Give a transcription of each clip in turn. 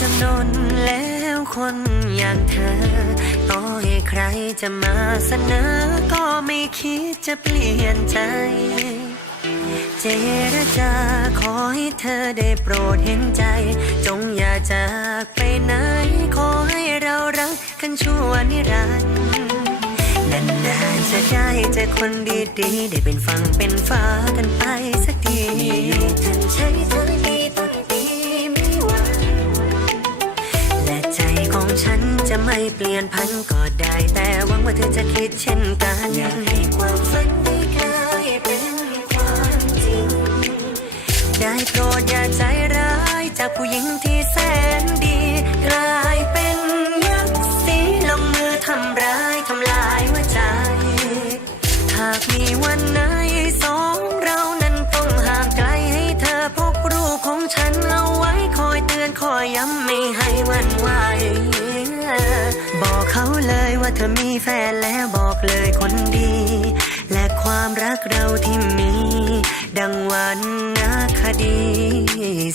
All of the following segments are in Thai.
ถนนแล้วคนอย่างเธอ ต่อให้ใครจะมาเสนอ ก็ไม่คิดจะเปลี่ยนใจ เจรจาขอให้เธอได้โปรดเห็นใจ จงอย่าจากไปไหน ขอให้เรารักกันชั่วนิรันดร์นานๆจะได้เจอคนดีๆ ได้เป็นฝั่งเป็นฟ้ากันไปสักที เปลี่ยนพันก็ได้ แต่หวังว่าเธอจะคิดเช่นกันอยากให้ความฝันได้กลายเป็นความจริง ได้โปรดอย่าใจร้ายจากผู้หญิงที่แสน เขาเลยว่าเธอมีแฟนแล้วบอกเลยคนดี และความรักเราที่มี ดังวันนาคดี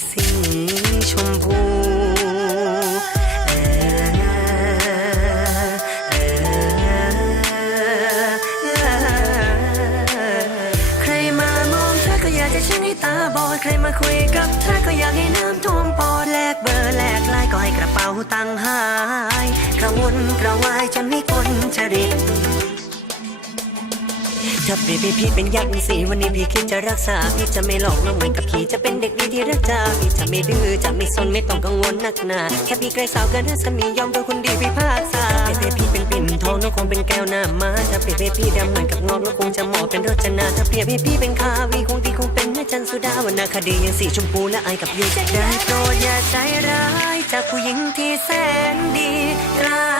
สีชมพูใครมามองเธอก็อยากจะช่นให้ตาบอดใครมาคุยกับเธอก็อยากให้น้ำท่วมปอด กเบอร์แลกไลายก็ให้กระเป๋าตังค์หาย กระวนกระวายจนมีคนจริต ถ้าเปรียบพี่เป็นยักษ์สีวันนี้พี่คิดจะรักษา พี่จะไม่หลอกน้องเหมือนกับพี่จะเป็นเด็กดีที่รักจ้าพี่จะไม่ดื้อจะไม่ซนไม่ต้องกังวลนักหนาแค่พี่ใกล้สาวกินห้าสามียอมโดนคนดีพี่พากษาเปรียบพี่เป็นปิ่นทองน้องคงเป็นแก้วหน้ามาถ้าเปรียบพี่ดำเหมือนกับงอกน้องคงจะเหมาะเป็นรจนาถ้าเปรียบให้พี่เป็นคาวีคงดีคงเป็นแม่จันสุดาวรรณคดียังสีชมพูและไอกับยูได้โปรดอย่าใจร้ายจากผู้หญิงที่แสนดีกลา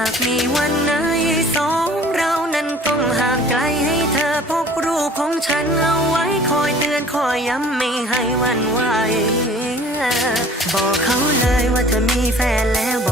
ากมีวันไหนสองเรานั้นต้องห่างไกลให้เธอพกรูปของฉันเอาไว้คอยเตือนคอยย้ำไม่ให้วันไหวบอกเขาเลยว่าเธอมีแฟนแล้วบอก